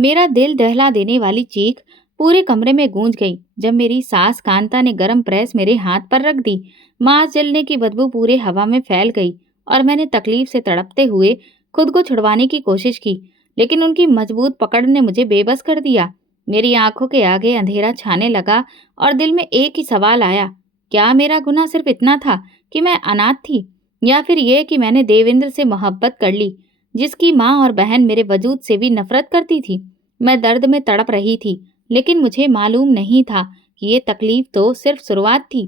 मेरा दिल दहला देने वाली चीख पूरे कमरे में गूंज गई जब मेरी सास कांता ने गरम प्रेस मेरे हाथ पर रख दी। मांस जलने की बदबू पूरे हवा में फैल गई और मैंने तकलीफ से तड़पते हुए खुद को छुड़वाने की कोशिश की, लेकिन उनकी मजबूत पकड़ ने मुझे बेबस कर दिया। मेरी आंखों के आगे अंधेरा छाने लगा और दिल में एक ही सवाल आया, क्या मेरा गुनाह सिर्फ इतना था कि मैं अनाथ थी, या फिर ये कि मैंने देवेंद्र से मोहब्बत कर ली, जिसकी माँ और बहन मेरे वजूद से भी नफरत करती थी। मैं दर्द में तड़प रही थी, लेकिन मुझे मालूम नहीं था कि ये तकलीफ तो सिर्फ शुरुआत थी।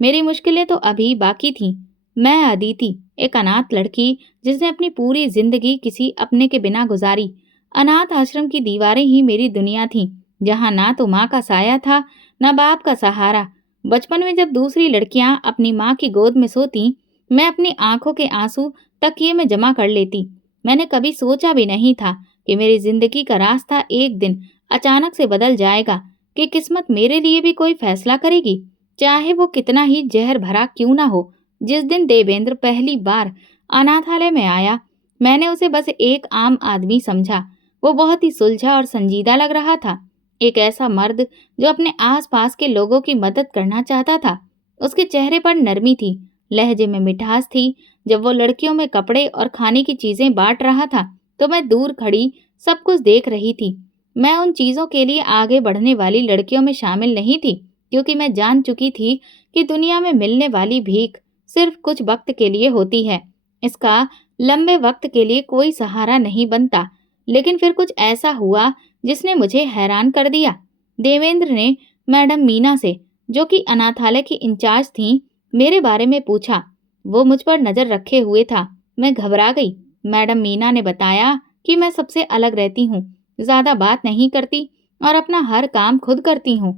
मेरी मुश्किलें तो अभी बाकी थीं। मैं अदिति, एक अनाथ लड़की जिसने अपनी पूरी जिंदगी किसी अपने के बिना गुजारी। अनाथ आश्रम की दीवारें ही मेरी दुनिया थीं, जहाँ ना तो माँ का साया था, न बाप का सहारा। बचपन में जब दूसरी लड़कियां अपनी माँ की गोद में सोती, मैं अपनी आंखों के आंसू तकिए में जमा कर लेती। मैंने कभी सोचा भी नहीं था कि मेरी जिंदगी का रास्ता एक दिन अचानक से बदल जाएगा, कि किस्मत मेरे लिए भी कोई फैसला करेगी, चाहे वो कितना ही जहर भरा क्यों ना हो। जिस दिन देवेंद्र पहली बार अनाथालय में आया, मैंने उसे बस एक आम आदमी समझा। वो बहुत ही सुलझा और संजीदा लग रहा था, एक ऐसा मर्द जो अपने आसपास के लोगों की मदद करना चाहता था। उसके चेहरे पर नरमी थी, लहजे में मिठास थी। जब वो लड़कियों में कपड़े और खाने की चीजें बांट रहा था, तो मैं दूर खड़ी सब कुछ देख रही थी। मैं उन चीजों के लिए आगे बढ़ने वाली लड़कियों में शामिल नहीं थी, क्योंकि मैं जान चुकी थी कि दुनिया में मिलने वाली भीख सिर्फ कुछ वक्त के लिए होती है। इसका लंबे वक्त के लिए कोई सहारा नहीं बनता। लेकिन फिर कुछ ऐसा हुआ जिसने मुझे हैरान कर दिया। देवेंद्र ने मैडम मीना से, जो कि अनाथालय की इंचार्ज थीं, मेरे बारे में पूछा। वो मुझ पर नजर रखे हुए था। मैं घबरा गई। मैडम मीना ने बताया कि मैं सबसे अलग रहती हूँ, ज्यादा बात नहीं करती और अपना हर काम खुद करती हूँ।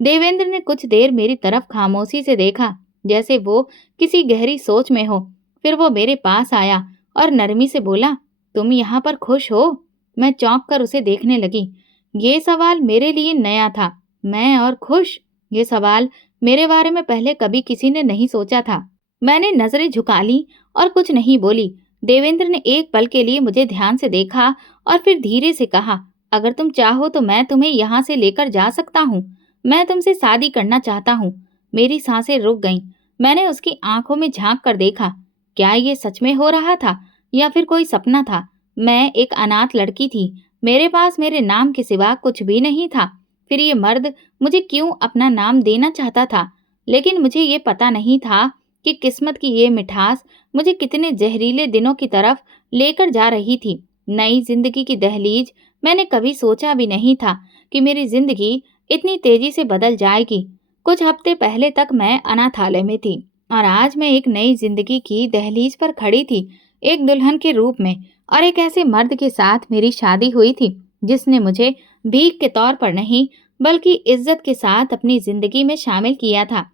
देवेंद्र ने कुछ देर मेरी तरफ खामोशी से देखा, जैसे वो किसी गहरी सोच में हो। फिर वो मेरे पास आया और नरमी से बोला, तुम यहाँ पर खुश हो? मैं चौंक कर उसे देखने लगी। ये सवाल मेरे लिए नया था। मैं और खुश? ये सवाल मेरे बारे में पहले कभी किसी ने नहीं सोचा था। मैंने नजरें झुका ली और कुछ नहीं बोली। देवेंद्र ने एक पल के लिए मुझे ध्यान से देखा और फिर धीरे से कहा, अगर तुम चाहो तो मैं तुम्हें यहाँ से लेकर जा सकता हूँ। मैं तुमसे शादी करना चाहता हूँ। मेरी सांसें रुक गईं। मैंने उसकी आंखों में झांक कर देखा। क्या ये सच में हो रहा था या फिर कोई सपना था? मैं एक अनाथ लड़की थी। मेरे पास मेरे नाम के सिवा कुछ भी नहीं था। फिर ये मर्द मुझे क्यों अपना नाम देना चाहता था? लेकिन मुझे ये पता नहीं था कि किस्मत की ये मिठास मुझे कितने जहरीले दिनों की तरफ लेकर जा रही थी। नई जिंदगी की दहलीज। मैंने कभी सोचा भी नहीं था कि मेरी जिंदगी इतनी तेजी से बदल जाएगी। कुछ हफ्ते पहले तक मैं अनाथालय में थी और आज मैं एक नई जिंदगी की दहलीज पर खड़ी थी, एक दुल्हन के रूप में। और एक ऐसे मर्द के साथ मेरी शादी हुई थी जिसने मुझे भीख के तौर पर नहीं, बल्कि इज्जत के साथ अपनी जिंदगी में शामिल किया था।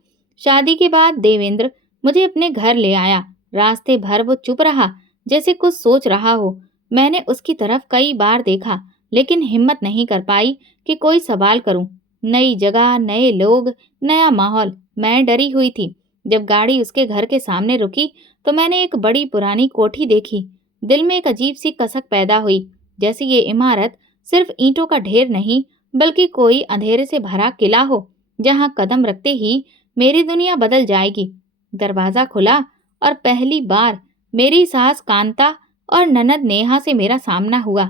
शादी के बाद देवेंद्र मुझे अपने घर ले आया। रास्ते भर वो चुप रहा, जैसे कुछ सोच रहा हो। मैंने उसकी तरफ कई बार देखा, लेकिन हिम्मत नहीं कर पाई कि कोई सवाल करूं। नई जगह, नए लोग, नया माहौल। मैं डरी हुई थी। जब गाड़ी उसके घर के सामने रुकी, तो मैंने एक बड़ी पुरानी कोठी देखी। दिल में एक अजीब सी कसक पैदा हुई, जैसे ये इमारत सिर्फ ईंटों का ढेर नहीं, बल्कि कोई अंधेरे से भरा किला हो, जहां कदम रखते ही मेरी दुनिया बदल जाएगी। दरवाजा खुला और पहली बार मेरी सास कांता और ननद नेहा से मेरा सामना हुआ।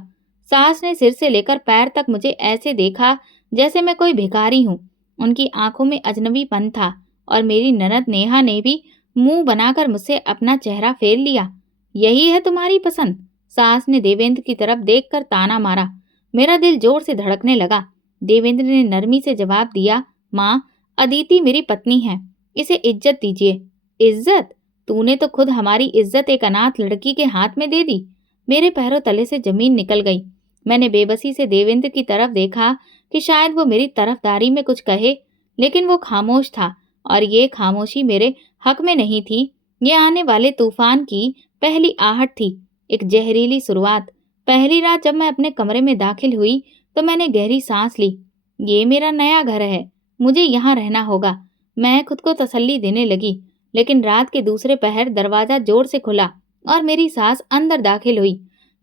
सास ने सिर से लेकर पैर तक मुझे ऐसे देखा जैसे मैं कोई भिखारी हूँ। उनकी आंखों में अजनबीपन था और मेरी ननद नेहा ने भी मुंह बनाकर मुझसे अपना चेहरा फेर लिया। यही है तुम्हारी पसंद? सास ने देवेंद्र की तरफ देखकर ताना मारा। मेरा दिल जोर से धड़कने लगा। देवेंद्र ने नरमी से जवाब दिया, माँ, अदिति मेरी पत्नी है, इसे इज्जत दीजिए। इज्जत? तूने तो खुद हमारी इज्जत एक अनाथ लड़की के हाथ में दे दी। मेरे पैरों तले से जमीन निकल गई। मैंने बेबसी से देवेंद्र की तरफ देखा कि शायद वो मेरी तरफदारी में कुछ कहे, लेकिन वो खामोश था और ये खामोशी मेरे हक में नहीं थी। ये आने वाले तूफान की पहली आहट थी, एक जहरीली शुरुआत। पहली रात जब मैं अपने कमरे में दाखिल हुई, तो मैंने गहरी सांस ली। ये मेरा नया घर है, मुझे यहाँ रहना होगा। मैं खुद को तसल्ली देने लगी, लेकिन रात के दूसरे पहर दरवाजा जोर से खुला और मेरी सास अंदर दाखिल हुई।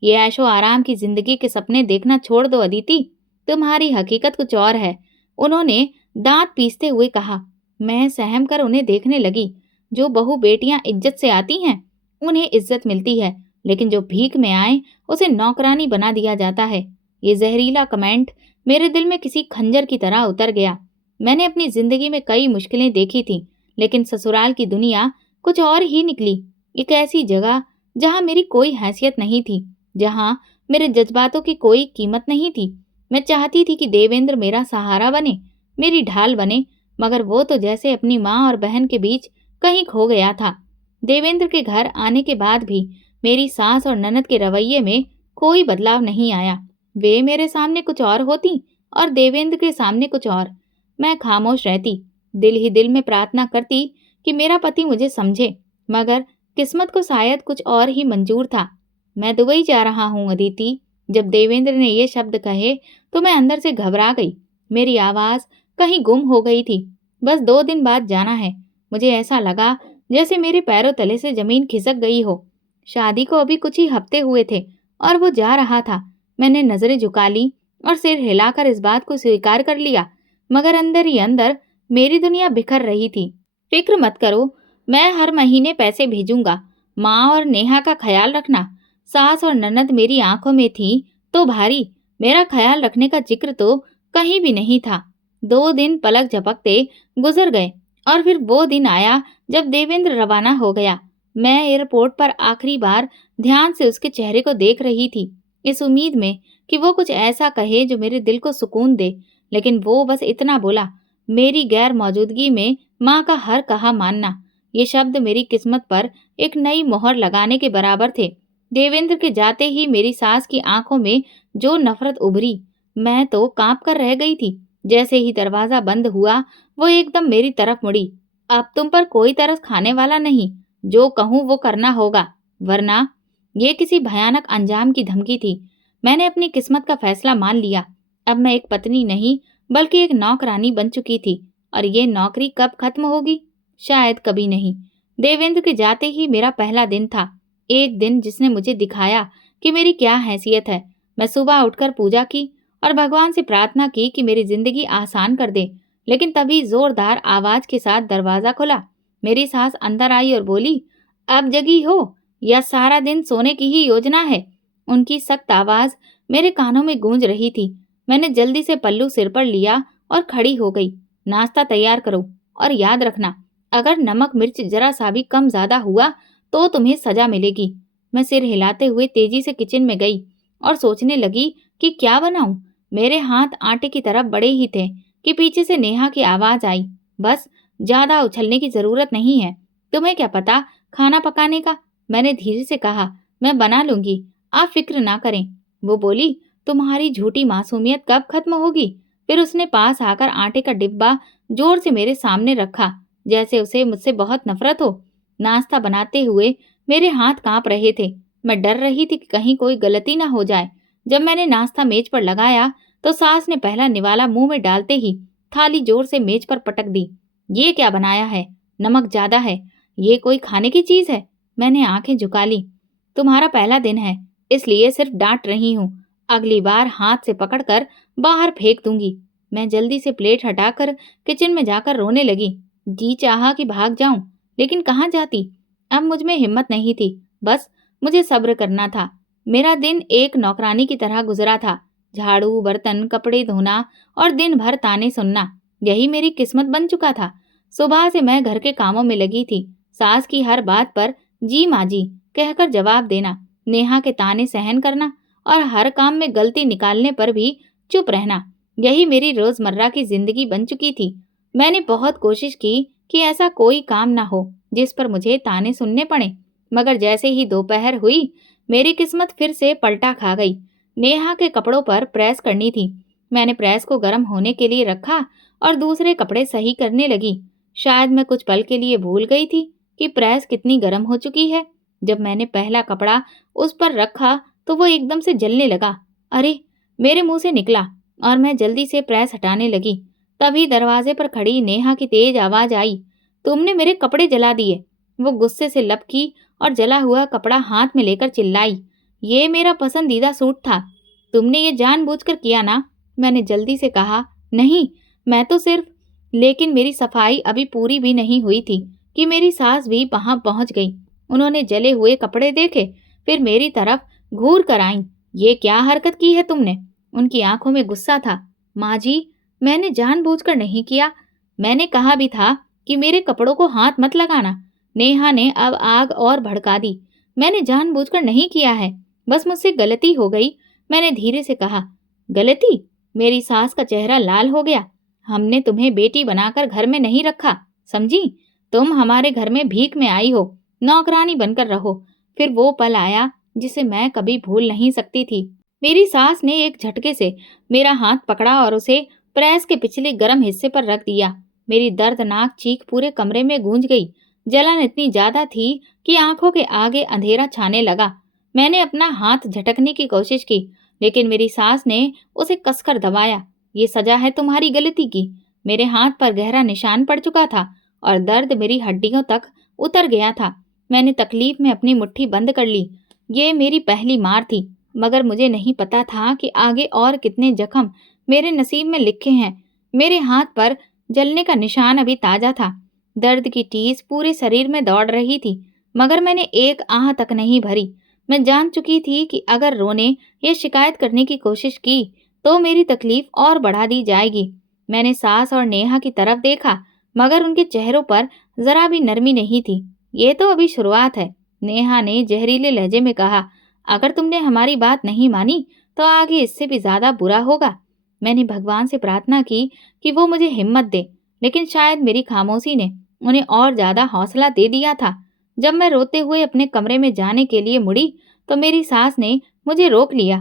ये ऐशो आराम की जिंदगी के सपने देखना छोड़ दो अदिति, तुम्हारी हकीकत कुछ और है। उन्होंने दांत पीसते हुए कहा। मैं सहम कर उन्हें देखने लगी। जो बहू बेटियां इज्जत से आती हैं उन्हें इज्जत मिलती है, लेकिन जो भीख में आए उसे नौकरानी बना दिया जाता है। ये जहरीला कमेंट मेरे दिल में किसी खंजर की तरह उतर गया। मैंने अपनी जिंदगी में कई मुश्किलें देखी थी, लेकिन ससुराल की दुनिया कुछ और ही निकली। एक ऐसी जगह जहां मेरी कोई हैसियत नहीं थी, जहां मेरे जज्बातों की कोई कीमत नहीं थी। मैं चाहती थी कि देवेंद्र मेरा सहारा बने, मेरी ढाल बने, मगर वो तो जैसे अपनी माँ और बहन के बीच कहीं खो गया था। देवेंद्र के घर आने के बाद भी मेरी सास और ननद के रवैये में कोई बदलाव नहीं आया। वे मेरे सामने कुछ और होती और देवेंद्र के सामने कुछ और। मैं खामोश रहती, दिल ही दिल में प्रार्थना करती कि मेरा पति मुझे समझे, मगर किस्मत को शायद कुछ और ही मंजूर था। मैं दुबई जा रहा हूँ अदिति। जब देवेंद्र ने ये शब्द कहे तो मैं अंदर से घबरा गई। मेरी आवाज कहीं गुम हो गई थी। बस 2 दिन बाद जाना है। मुझे ऐसा लगा जैसे मेरे पैरों तले से जमीन खिसक गई हो। शादी को अभी कुछ ही हफ्ते हुए थे और वो जा रहा था। मैंने नजरें झुका ली और सिर हिलाकर इस बात को स्वीकार कर लिया, मगर अंदर ही अंदर मेरी दुनिया बिखर रही थी। फिक्र मत करो, मैं हर महीने पैसे भेजूंगा। माँ और नेहा का ख्याल रखना। सास और ननद मेरी आंखों में थी तो भारी, मेरा ख्याल रखने का जिक्र तो कहीं भी नहीं था। 2 दिन पलक झपकते गुजर गए और फिर वो दिन आया जब देवेंद्र रवाना हो गया। मैं एयरपोर्ट पर आखिरी बार ध्यान से उसके चेहरे को देख रही थी, इस उम्मीद में कि वो कुछ ऐसा कहे जो मेरे दिल को सुकून दे, लेकिन वो बस इतना बोला, मेरी गैर मौजूदगी में माँ का हर कहा मानना। ये शब्द मेरी किस्मत पर एक नई मोहर लगाने के बराबर थे। देवेंद्र के जाते ही मेरी सास की आंखों में जो नफरत उभरी, मैं तो कांप कर रह गई थी। जैसे ही दरवाजा बंद हुआ वो एकदम मेरी तरफ मुड़ी। अब तुम पर कोई तरस खाने वाला नहीं, जो कहूँ वो करना होगा, वरना। ये किसी भयानक अंजाम की धमकी थी। मैंने अपनी किस्मत का फैसला मान लिया। अब मैं एक पत्नी नहीं बल्कि एक नौकरानी बन चुकी थी, और ये नौकरी कब खत्म होगी? शायद कभी नहीं। देवेंद्र के जाते ही मेरा पहला दिन था, एक दिन जिसने मुझे दिखाया कि मेरी क्या हैसियत है। मैं सुबह उठकर पूजा की और भगवान से प्रार्थना की कि मेरी जिंदगी आसान कर दे, लेकिन तभी जोरदार आवाज के साथ दरवाजा खुला। मेरी सास अंदर आई और बोली, अब जगी हो या सारा दिन सोने की ही योजना है? उनकी सख्त आवाज मेरे कानों में गूंज रही थी। मैंने जल्दी से पल्लू सिर पर लिया और खड़ी हो गई। नाश्ता तैयार करो और याद रखना, अगर नमक मिर्च जरा सा भी कम ज्यादा हुआ तो तुम्हें सजा मिलेगी। मैं सिर हिलाते हुए तेजी से किचन में गई और सोचने लगी कि क्या बनाऊं। मेरे हाथ आटे की तरफ बढ़े ही थे कि पीछे से नेहा की आवाज आई, बस ज्यादा उछलने की जरूरत नहीं है। तुम्हें क्या पता खाना पकाने का? मैंने धीरे से कहा, मैं बना लूंगी, आप फिक्र ना करें। वो बोली, तुम्हारी झूठी मासूमियत कब खत्म होगी? फिर उसने पास आकर आटे का डिब्बा जोर से मेरे सामने रखा, जैसे उसे मुझसे बहुत नफरत हो। नाश्ता बनाते हुए मेरे हाथ कांप रहे थे। मैं डर रही थी कि कहीं कोई गलती ना हो जाए। जब मैंने नाश्ता मेज पर लगाया तो सास ने पहला निवाला मुंह में डालते ही थाली जोर से मेज पर पटक दी। ये क्या बनाया है? नमक ज्यादा है। ये कोई खाने की चीज है? मैंने आंखें झुका ली। तुम्हारा पहला दिन है, इसलिए सिर्फ डांट रही हूँ। अगली बार हाथ से पकड़कर बाहर फेंक दूंगी। मैं जल्दी से प्लेट हटाकर किचन में जाकर रोने लगी। जी चाहा कि भाग जाऊं, लेकिन कहाँ जाती? अब मुझ में हिम्मत नहीं थी, बस मुझे सब्र करना था। मेरा दिन एक नौकरानी की तरह गुजरा था। झाड़ू, बर्तन, कपड़े धोना और दिन भर ताने सुनना, यही मेरी किस्मत बन चुका था। सुबह से मैं घर के कामों में लगी थी। सास की हर बात पर जी माँ जी कहकर जवाब देना, नेहा के ताने सहन करना और हर काम में गलती निकालने पर भी चुप रहना, यही मेरी रोजमर्रा की जिंदगी बन चुकी थी। मैंने बहुत कोशिश की कि ऐसा कोई काम ना हो जिस पर मुझे ताने सुनने पड़े, मगर जैसे ही दोपहर हुई मेरी किस्मत फिर से पलटा खा गई। नेहा के कपड़ों पर प्रेस करनी थी। मैंने प्रेस को गर्म होने के लिए रखा और दूसरे कपड़े सही करने लगी। शायद मैं कुछ पल के लिए भूल गई थी कि प्रेस कितनी गर्म हो चुकी है। जब मैंने पहला कपड़ा उस पर रखा तो वो एकदम से जलने लगा। अरे, मेरे मुंह से निकला और मैं जल्दी से प्रेस हटाने लगी। तभी दरवाजे पर खड़ी नेहा की तेज आवाज आई, तुमने मेरे कपड़े जला दिए। वो गुस्से से लपकी और जला हुआ कपड़ा हाथ में लेकर चिल्लाई, ये मेरा पसंदीदा सूट था। तुमने ये जानबूझकर किया ना? मैंने जल्दी से कहा। नहीं, मैं तो सिर्फ। लेकिन मेरी सफाई अभी पूरी भी नहीं हुई थी कि मेरी सास भी वहां पहुंच गई। उन्होंने जले हुए कपड़े देखे, फिर मेरी तरफ घूर कर आईं। ये क्या हरकत की है तुमने? उनकी आंखों में गुस्सा था। माँ जी, मैंने जानबूझकर नहीं किया। मैंने कहा भी था कि मेरे कपड़ों को हाथ मत लगाना। नेहा ने अब आग और भड़का दी। मैंने जानबूझकर नहीं किया है, बस मुझसे गलती हो गई। मैंने धीरे से कहा। गलती? मेरी सास का चेहरा लाल हो गया। हमने तुम्हें बेटी बनाकर घर में नहीं रखा, समझी? तुम हमारे घर में भीख में आई हो, नौकरानी बनकर रहो। फिर वो पल आया जिसे मैं कभी भूल नहीं सकती थी। मेरी सास ने एक झटके से मेरा हाथ पकड़ा और उसे प्रेस के पिछले गर्म हिस्से पर रख दिया। मेरी दर्दनाक चीख पूरे कमरे में गूंज गई। जलन इतनी ज्यादा थी कि आंखों के आगे अंधेरा छाने लगा। मैंने अपना हाथ झटकने की कोशिश की, लेकिन मेरी सास ने उसे कसकर दबाया। ये सजा है तुम्हारी गलती की। मेरे हाथ पर गहरा निशान पड़ चुका था और दर्द मेरी हड्डियों तक उतर गया था। मैंने तकलीफ में अपनी मुट्ठी बंद कर ली। ये मेरी पहली मार थी, मगर मुझे नहीं पता था कि आगे और कितने जख्म मेरे नसीब में लिखे हैं। मेरे हाथ पर जलने का निशान अभी ताजा था। दर्द की टीस पूरे शरीर में दौड़ रही थी, मगर मैंने एक आह तक नहीं भरी। मैं जान चुकी थी कि अगर रोने या शिकायत करने की कोशिश की तो मेरी तकलीफ और बढ़ा दी जाएगी। मैंने सास और नेहा की तरफ देखा, मगर उनके चेहरों पर जरा भी नरमी नहीं थी। ये तो अभी शुरुआत है, नेहा ने जहरीले लहजे में कहा। अगर तुमने हमारी बात नहीं मानी तो आगे इससे भी ज्यादा बुरा होगा। मैंने भगवान से प्रार्थना की कि वो मुझे हिम्मत दे, लेकिन शायद मेरी खामोशी ने उन्हें और ज्यादा हौसला दे दिया था। जब मैं रोते हुए अपने कमरे में जाने के लिए मुड़ी तो मेरी सास ने मुझे रोक लिया।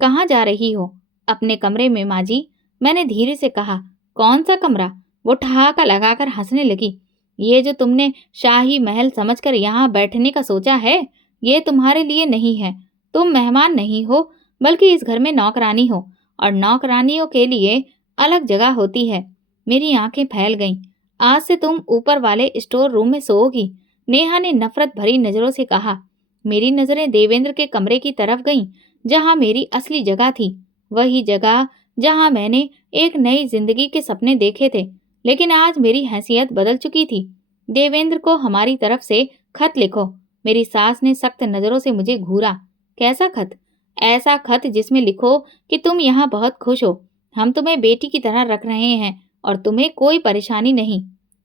कहाँ जा रही हो? अपने कमरे में माँ जी, मैंने धीरे से कहा। कौन सा कमरा? वो ठहाका लगाकर हंसने लगी। ये जो तुमने शाही महल समझकर यहाँ बैठने का सोचा है, ये तुम्हारे लिए नहीं है। तुम मेहमान नहीं हो, बल्कि इस घर में नौकरानी हो, और नौकरानियों के लिए अलग जगह होती है। मेरी आंखें फैल गईं। आज से तुम ऊपर वाले स्टोर रूम में सोओगी, नेहा ने नफरत भरी नजरों से कहा। मेरी नजरें देवेंद्र के कमरे की तरफ गईं, जहां मेरी असली जगह थी। वही जगह जहां मैंने एक नई जिंदगी के सपने देखे थे। लेकिन आज मेरी हैसियत बदल चुकी थी। देवेंद्र को हमारी तरफ से खत लिखो। मेरी सास ने सख्त नजरों से मुझे घूरा। कैसा खत? ऐसा खत जिसमें लिखो कि तुम यहाँ बहुत खुश हो, हम तुम्हें बेटी की तरह रख रहे हैं और तुम्हें कोई परेशानी नहीं।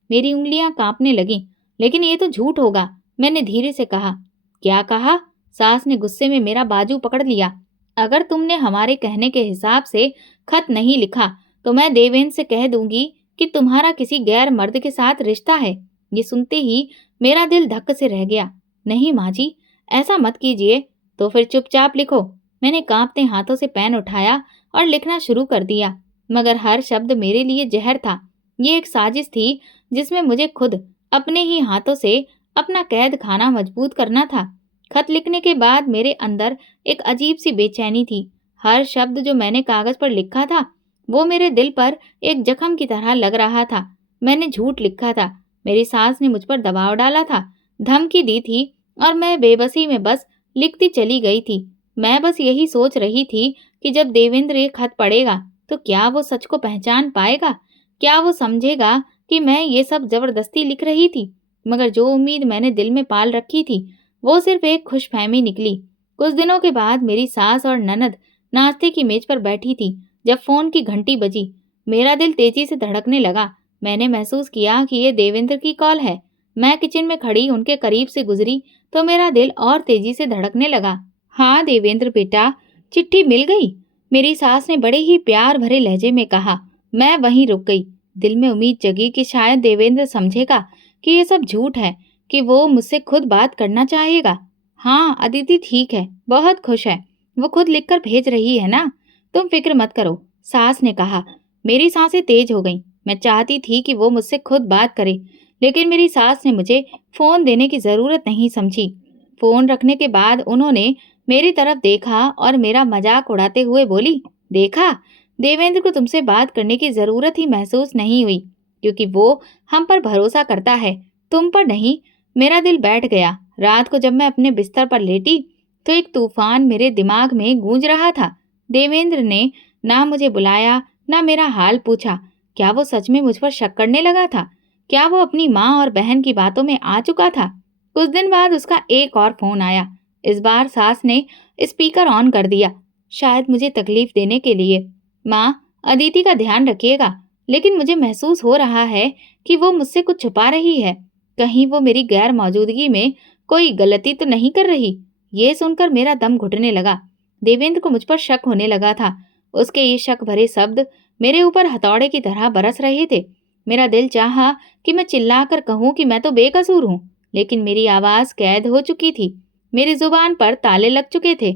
मेरी उंगलियां कांपने लगीं। लेकिन ये तो झूठ होगा, मैंने धीरे से कहा। क्या कहा? सास ने गुस्से में मेरा बाजू पकड़ लिया। अगर तुमने हमारे कहने के हिसाब से खत नहीं लिखा तो मैं देवेंद्र से कह दूंगी कि तुम्हारा किसी गैर मर्द के साथ रिश्ता है। ये सुनते ही मेरा दिल धक्क से रह गया। नहीं माँ जी, ऐसा मत कीजिए। तो फिर चुपचाप लिखो। मैंने कांपते हाथों से पेन उठाया और लिखना शुरू कर दिया, मगर हर शब्द मेरे लिए जहर था। ये एक साजिश थी जिसमें मुझे खुद अपने ही हाथों से अपना कैद खाना मजबूत करना था। खत लिखने के बाद मेरे अंदर एक अजीब सी बेचैनी थी। हर शब्द जो मैंने कागज पर लिखा था वो मेरे दिल पर एक जख्म की तरह लग रहा था। मैंने झूठ लिखा था, मेरी सास ने मुझ पर दबाव डाला था, धमकी दी थी, और मैं बेबसी में बस लिखती चली गई थी। मैं बस यही सोच रही थी कि जब देवेंद्र ये खत पढ़ेगा तो क्या वो सच को पहचान पाएगा? क्या वो समझेगा कि मैं ये सब जबरदस्ती लिख रही थी? मगर जो उम्मीद मैंने दिल में पाल रखी थी वो सिर्फ एक खुशफहमी निकली। कुछ दिनों के बाद मेरी सास और ननद नाश्ते की मेज पर बैठी थी। जब फोन की घंटी बजी, मेरा दिल तेजी से धड़कने लगा। मैंने महसूस किया कि ये देवेंद्र की कॉल है। मैं किचन में खड़ी उनके करीब से गुजरी तो मेरा दिल और तेजी से धड़कने लगा। हाँ देवेंद्र बेटा, चिट्ठी मिल गई, मेरी सास ने बड़े ही प्यार भरे लहजे में कहा। मैं वहीं रुक गई। दिल में उम्मीद जगी कि शायद देवेंद्र समझेगा कि ये सब झूठ है, कि वो मुझसे खुद बात करना चाहेगा। हाँ अदिति ठीक है, बहुत खुश है, वो खुद लिखकर भेज रही है ना, तुम फिक्र मत करो, सास ने कहा। मेरी सांसें तेज हो गईं। मैं चाहती थी कि वो मुझसे खुद बात करे, लेकिन मेरी सास ने मुझे फोन देने की जरूरत नहीं समझी। फोन रखने के बाद उन्होंने मेरी तरफ देखा और मेरा मजाक उड़ाते हुए बोली, देखा, देवेंद्र को तुमसे बात करने की जरूरत ही महसूस नहीं हुई, क्योंकि वो हम पर भरोसा करता है, तुम पर नहीं। मेरा दिल बैठ गया। रात को जब मैं अपने बिस्तर पर लेटी तो एक तूफान मेरे दिमाग में गूंज रहा था। देवेंद्र ने ना मुझे बुलाया, ना मेरा हाल पूछा। क्या वो सच में मुझ पर शक करने लगा था? क्या वो अपनी माँ और बहन की बातों में आ चुका था? कुछ दिन बाद उसका एक और फोन आया। इस बार सास ने स्पीकर ऑन कर दिया, शायद मुझे तकलीफ देने के लिए। माँ, अदिति का ध्यान रखिएगा, लेकिन मुझे महसूस हो रहा है कि वो मुझसे कुछ छुपा रही है। कहीं वो मेरी गैर मौजूदगी में कोई गलती तो नहीं कर रही। ये सुनकर मेरा दम घुटने लगा। देवेंद्र को मुझ पर शक होने लगा था। उसके ये शक भरे शब्द मेरे ऊपर हथौड़े की तरह बरस रहे थे। मेरा दिल चाहा कि मैं चिल्लाकर कहूँ कि मैं तो बेकसूर हूँ, लेकिन मेरी आवाज कैद हो चुकी थी। मेरी जुबान पर ताले लग चुके थे।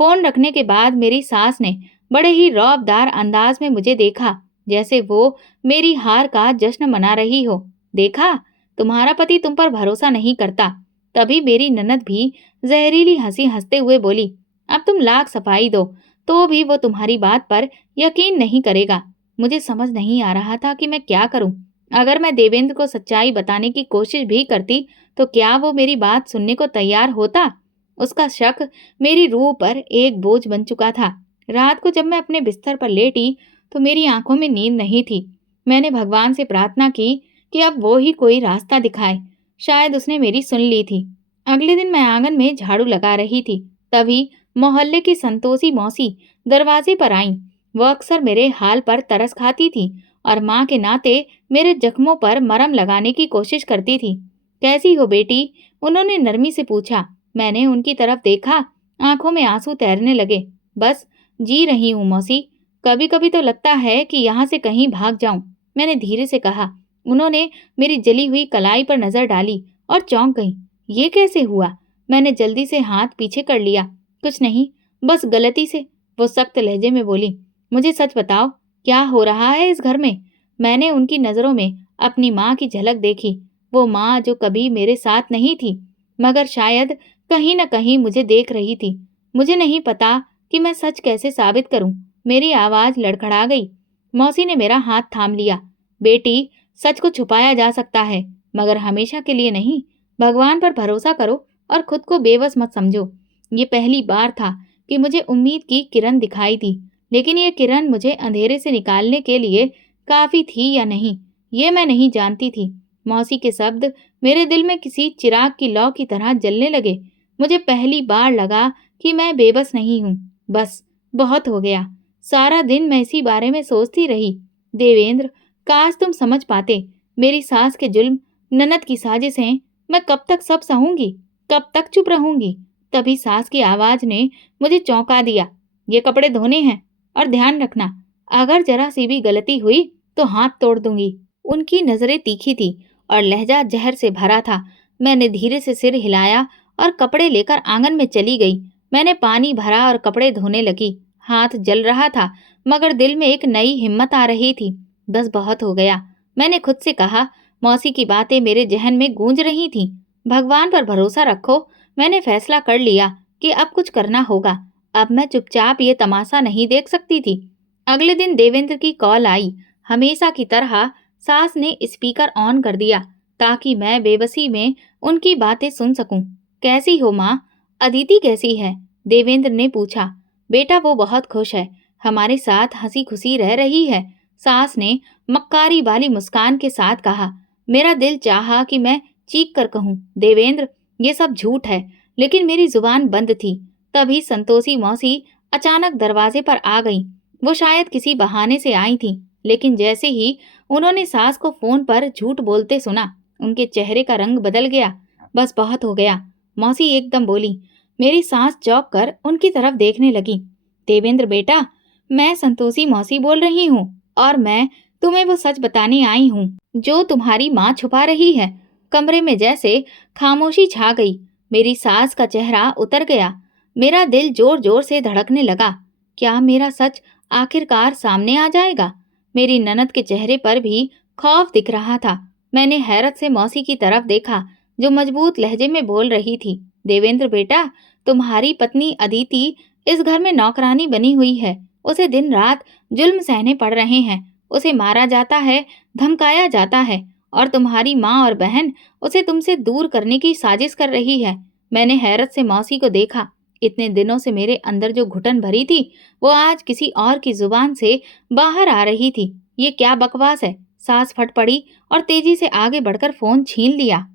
फोन रखने के बाद मेरी सास ने बड़े ही रौबदार अंदाज में मुझे देखा, जैसे वो मेरी हार का जश्न मना रही हो। देखा, तुम्हारा पति तुम पर भरोसा नहीं करता। तभी मेरी ननद भी जहरीली हंसी हंसते हुए बोली, अब तुम लाख सफाई दो तो भी वो तुम्हारी बात पर यकीन नहीं करेगा। मुझे समझ नहीं आ रहा था कि मैं क्या करूं। अगर मैं देवेंद्र को सच्चाई बताने की कोशिश भी करती तो क्या वो मेरी बात सुनने को तैयार होता? उसका शक मेरी रूह पर एक बोझ बन चुका था। रात को जब मैं अपने बिस्तर पर लेटी तो मेरी आंखों में नींद नहीं थी। मैंने भगवान से प्रार्थना की कि अब वो ही कोई रास्ता दिखाए। शायद उसने मेरी सुन ली थी। अगले दिन मैं आंगन में झाड़ू लगा रही थी, तभी मोहल्ले की संतोषी मौसी दरवाजे पर आईं। वो अक्सर मेरे हाल पर तरस खाती थी और माँ के नाते मेरे जख्मों पर मरहम लगाने की कोशिश करती थी। कैसी हो बेटी? उन्होंने नरमी से पूछा। मैंने उनकी तरफ देखा, आंखों में आंसू तैरने लगे। बस जी रही हूँ मौसी, कभी कभी तो लगता है कि यहाँ से कहीं भाग जाऊं, मैंने धीरे से कहा। उन्होंने मेरी जली हुई कलाई पर नजर डाली और चौंक गई। ये कैसे हुआ? मैंने जल्दी से हाथ पीछे कर लिया। कुछ नहीं, बस गलती से, वो सख्त लहजे में बोली। मुझे सच बताओ, क्या हो रहा है इस घर में? मैंने उनकी नजरों में अपनी माँ की झलक देखी। वो माँ जो कभी मेरे साथ नहीं थी, मगर शायद कहीं न कहीं मुझे देख रही थी। मुझे नहीं पता कि मैं सच कैसे साबित करूं। मेरी आवाज लड़खड़ा गई। मौसी ने मेरा हाथ थाम लिया। बेटी, सच को छुपाया जा सकता है, मगर हमेशा के लिए नहीं। भगवान पर भरोसा करो और खुद को बेबस मत समझो। ये पहली बार था कि मुझे उम्मीद की किरण दिखाई दी, लेकिन ये किरण मुझे अंधेरे से निकालने के लिए काफी थी या नहीं, ये मैं नहीं जानती थी। मौसी के शब्द मेरे दिल में किसी चिराग की लौ की तरह जलने लगे। मुझे पहली बार लगा कि मैं बेबस नहीं हूँ। बस, बहुत हो गया। सारा दिन मैं इसी बारे में सोचती रही। देवेंद्र, काश तुम समझ पाते। मेरी सास के जुल्म, ननद की साजिशें, मैं कब तक सब सहूंगी? कब तक चुप रहूंगी? तभी सास की आवाज ने मुझे चौंका दिया। ये कपड़े धोने हैं, और ध्यान रखना, अगर जरा सी भी गलती हुई तो हाथ तोड़ दूंगी। उनकी नजरें तीखी थी और लहजा जहर से भरा था। मैंने धीरे से सिर हिलाया और कपड़े लेकर आंगन में चली गई। मैंने पानी भरा और कपड़े धोने लगी। हाथ जल रहा था, मगर दिल में एक नई हिम्मत आ रही थी। बस बहुत हो गया, मैंने खुद से कहा। मौसी की बातें मेरे जहन में गूंज रही थीं। भगवान पर भरोसा रखो। मैंने फैसला कर लिया कि अब कुछ करना होगा। अब मैं चुपचाप ये तमाशा नहीं देख सकती थी। अगले दिन देवेंद्र की कॉल आई। हमेशा की तरह सास ने स्पीकर ऑन कर दिया ताकि मैं बेबसी में उनकी बातें सुन सकूं। कैसी हो माँ? अदिति कैसी है? देवेंद्र ने पूछा। बेटा, वो बहुत खुश है, हमारे साथ हंसी खुशी रह रही है, सास ने मक्कारी वाली मुस्कान के साथ कहा। मेरा दिल चाहा कि मैं चीख कर कहूँ, देवेंद्र, ये सब झूठ है, लेकिन मेरी जुबान बंद थी। तभी संतोषी मौसी अचानक दरवाजे पर आ गई। वो शायद किसी बहाने से आई थी, लेकिन जैसे ही उन्होंने सास को फोन पर झूठ बोलते सुना, उनके चेहरे का रंग बदल गया। बस बहुत हो गया, मौसी एकदम बोली। मेरी सांस चौंक कर उनकी तरफ देखने लगी। देवेंद्र बेटा, मैं संतोषी मौसी बोल रही हूँ, और मैं तुम्हें वो सच बताने आई हूँ जो तुम्हारी माँ छुपा रही है। कमरे में जैसे खामोशी छा गई। मेरी सास का चेहरा उतर गया। मेरा दिल जोर जोर से धड़कने लगा। क्या मेरा सच आखिरकार सामने आ जाएगा? मेरी ननद के चेहरे पर भी खौफ दिख रहा था। मैंने हैरत से मौसी की तरफ देखा, जो मजबूत लहजे में बोल रही थी। देवेंद्र बेटा, तुम्हारी पत्नी अदिति इस घर में नौकरानी बनी हुई है। उसे दिन रात जुल्म सहने पड़ रहे हैं। उसे मारा जाता है, धमकाया जाता है, और तुम्हारी माँ और बहन उसे तुमसे दूर करने की साजिश कर रही है। मैंने हैरत से मौसी को देखा। इतने दिनों से मेरे अंदर जो घुटन भरी थी, वो आज किसी और की जुबान से बाहर आ रही थी। ये क्या बकवास है? सास फट पड़ी और तेजी से आगे बढ़कर फोन छीन लिया।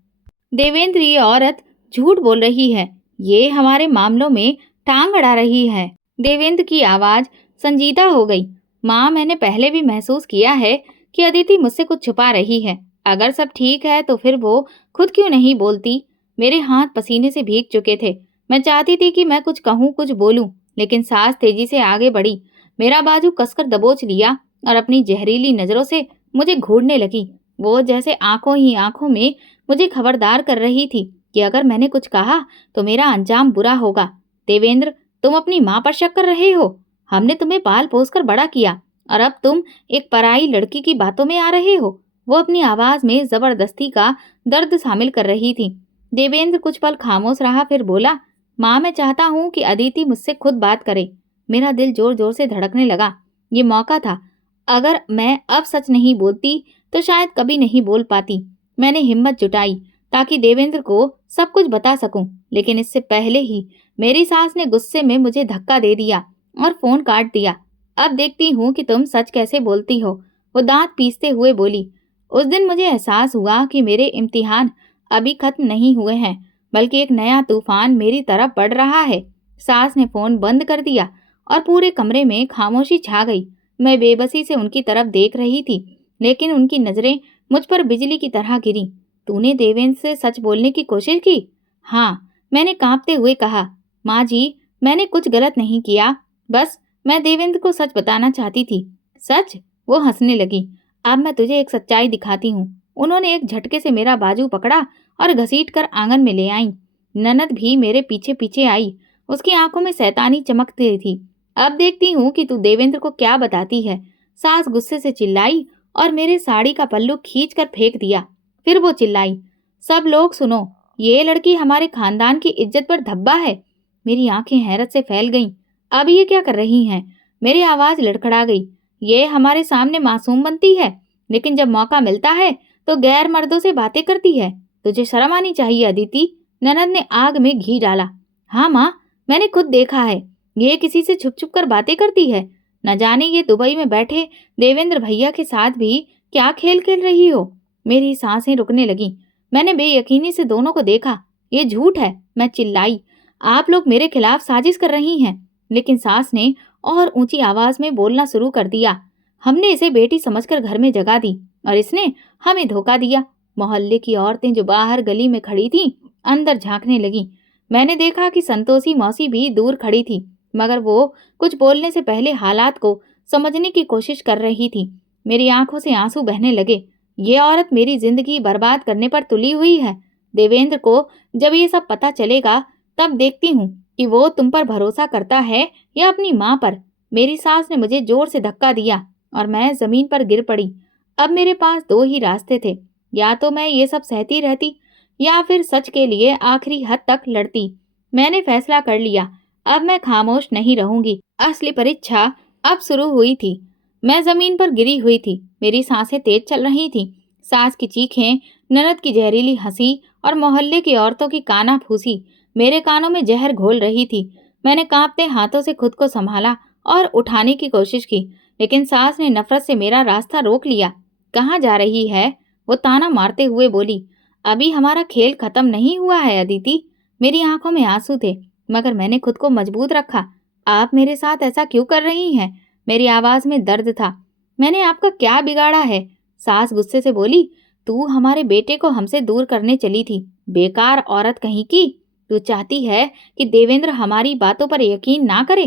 देवेंद्र, ये औरत झूठ बोल रही है। ये हमारे मामलों में टांग अड़ा रही है। देवेंद्र की आवाज संजीदा हो गई। माँ, मैंने पहले भी महसूस किया है कि अदिति मुझसे कुछ छुपा रही है। अगर सब ठीक है तो फिर वो खुद क्यों नहीं बोलती? मेरे हाथ पसीने से भीग चुके थे। मैं चाहती थी कि मैं कुछ कहूँ, कुछ बोलूं, लेकिन सास तेजी से आगे बढ़ी, मेरा बाजू कसकर दबोच लिया और अपनी जहरीली नजरों से मुझे घूरने लगी। वो जैसे आंखों ही आंखों में मुझे खबरदार कर रही थी कि अगर मैंने कुछ कहा तो मेरा अंजाम बुरा होगा। देवेंद्र, तुम अपनी माँ पर शक कर रहे हो? हमने तुम्हें पाल पोस कर बड़ा किया और अब तुम एक पराई लड़की की बातों में आ रहे हो। वो अपनी आवाज में जबरदस्ती का दर्द शामिल कर रही थी। देवेंद्र कुछ पल खामोश रहा, फिर बोला, माँ, मैं चाहता हूँ कि अदिति मुझसे खुद बात करे। मेरा दिल जोर जोर से धड़कने लगा। ये मौका था। अगर मैं अब सच नहीं बोलती तो शायद कभी नहीं बोल पाती। मैंने हिम्मत जुटाई ताकि देवेंद्र को सब कुछ बता सकूं, लेकिन इससे पहले ही मेरी सास ने गुस्से में मुझे धक्का दे दिया और फोन काट दिया। अब देखती हूँ कि तुम सच कैसे बोलती हो, वो दांत पीसते हुए बोली। उस दिन मुझे एहसास हुआ कि मेरे इम्तिहान अभी खत्म नहीं हुए हैं, बल्कि एक नया तूफान मेरी तरफ बढ़ रहा है। सास ने फोन बंद कर दिया और पूरे कमरे में खामोशी छा गई। मैं बेबसी से उनकी तरफ देख रही थी, लेकिन उनकी नजरें मुझ पर बिजली की तरह गिरी। तूने देवेंद्र से सच बोलने की कोशिश की? हाँ, मैंने कांपते हुए कहा। माँ जी, मैंने कुछ गलत नहीं किया, बस मैं देवेंद्र को सच बताना चाहती थी। सच? वो हंसने लगी। अब मैं तुझे एक सच्चाई दिखाती हूँ। उन्होंने एक झटके से मेरा बाजू पकड़ा और घसीटकर आंगन में ले आई। ननद भी मेरे पीछे पीछे आई। उसकी आंखों में शैतानी चमकती थी। अब देखती हूँ कि तू देवेंद्र को क्या बताती है। सास गुस्से से चिल्लाई और मेरे साड़ी का पल्लू खींचकर फेंक दिया। फिर वो चिल्लाई, सब लोग सुनो, ये लड़की हमारे खानदान की इज्जत पर धब्बा है। मेरी आंखें हैरत से फैल गईं। अब ये क्या कर रही हैं? मेरी आवाज लड़खड़ा गई। ये हमारे सामने मासूम बनती है, लेकिन जब मौका मिलता है तो गैर मर्दों से बातें करती है। तुझे शर्म आनी चाहिए अदिति। ननद ने आग में घी डाला। हाँ माँ, मैंने खुद देखा है। ये किसी से छुप छुप कर बातें करती है। न जाने ये दुबई में बैठे देवेंद्र भैया के साथ भी क्या खेल खेल रही हो। मेरी सांसें रुकने लगी। मैंने बेयकीनी से दोनों को देखा। ये झूठ है, मैं चिल्लाई। आप लोग मेरे खिलाफ साजिश कर रही हैं। लेकिन सास ने और ऊंची आवाज में बोलना शुरू कर दिया। हमने इसे बेटी समझकर घर में जगा दी और इसने हमें धोखा दिया। मोहल्ले की औरतें जो बाहर गली में खड़ी थीं, अंदर झांकने लगी। मैंने देखा कि संतोषी मौसी भी दूर खड़ी थी, मगर वो कुछ बोलने से पहले हालात को समझने की कोशिश कर रही थी। मेरी आंखों से आंसू बहने लगे। ये औरत मेरी जिंदगी बर्बाद करने पर तुली हुई है। देवेंद्र को जब ये सब पता चलेगा, तब देखती हूँ कि वो तुम पर भरोसा करता है या अपनी माँ पर। मेरी सास ने मुझे जोर से धक्का दिया और मैं जमीन पर गिर पड़ी। अब मेरे पास दो ही रास्ते थे, या तो मैं ये सब सहती रहती या फिर सच के लिए आखिरी हद तक लड़ती। मैंने फैसला कर लिया। अब मैं खामोश नहीं रहूंगी। असली परीक्षा अब शुरू हुई थी। मैं जमीन पर गिरी हुई थी। मेरी सांसें तेज चल रही थीं। सास की चीखें, ननद की जहरीली हंसी और मोहल्ले की औरतों की काना फूसी मेरे कानों में जहर घोल रही थी। मैंने कांपते हाथों से खुद को संभाला और उठाने की कोशिश की, लेकिन सास ने नफरत से मेरा रास्ता रोक लिया। कहाँ जा रही है? वो ताना मारते हुए बोली। अभी हमारा खेल खत्म नहीं हुआ है अदिति। मेरी आंखों में आंसू थे, मगर मैंने खुद को मजबूत रखा। आप मेरे साथ ऐसा क्यों कर रही हैं? मेरी आवाज में दर्द था। मैंने आपका क्या बिगाड़ा है? सास गुस्से से बोली। तू हमारे बेटे को हमसे दूर करने चली थी, बेकार औरत कहीं की। तू चाहती है कि देवेंद्र हमारी बातों पर यकीन ना करे,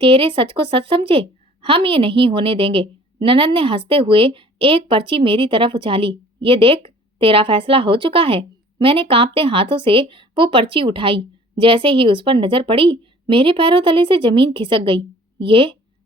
तेरे सच को सच समझे। हम ये नहीं होने देंगे। ननद ने हंसते हुए एक पर्ची मेरी तरफ उछाली। ये देख, तेरा फैसला हो चुका है। मैंने कांपते हाथों से वो पर्ची उठाई। जैसे ही उस पर नजर पड़ी, मेरे पैरों तले से जमीन खिसक गई।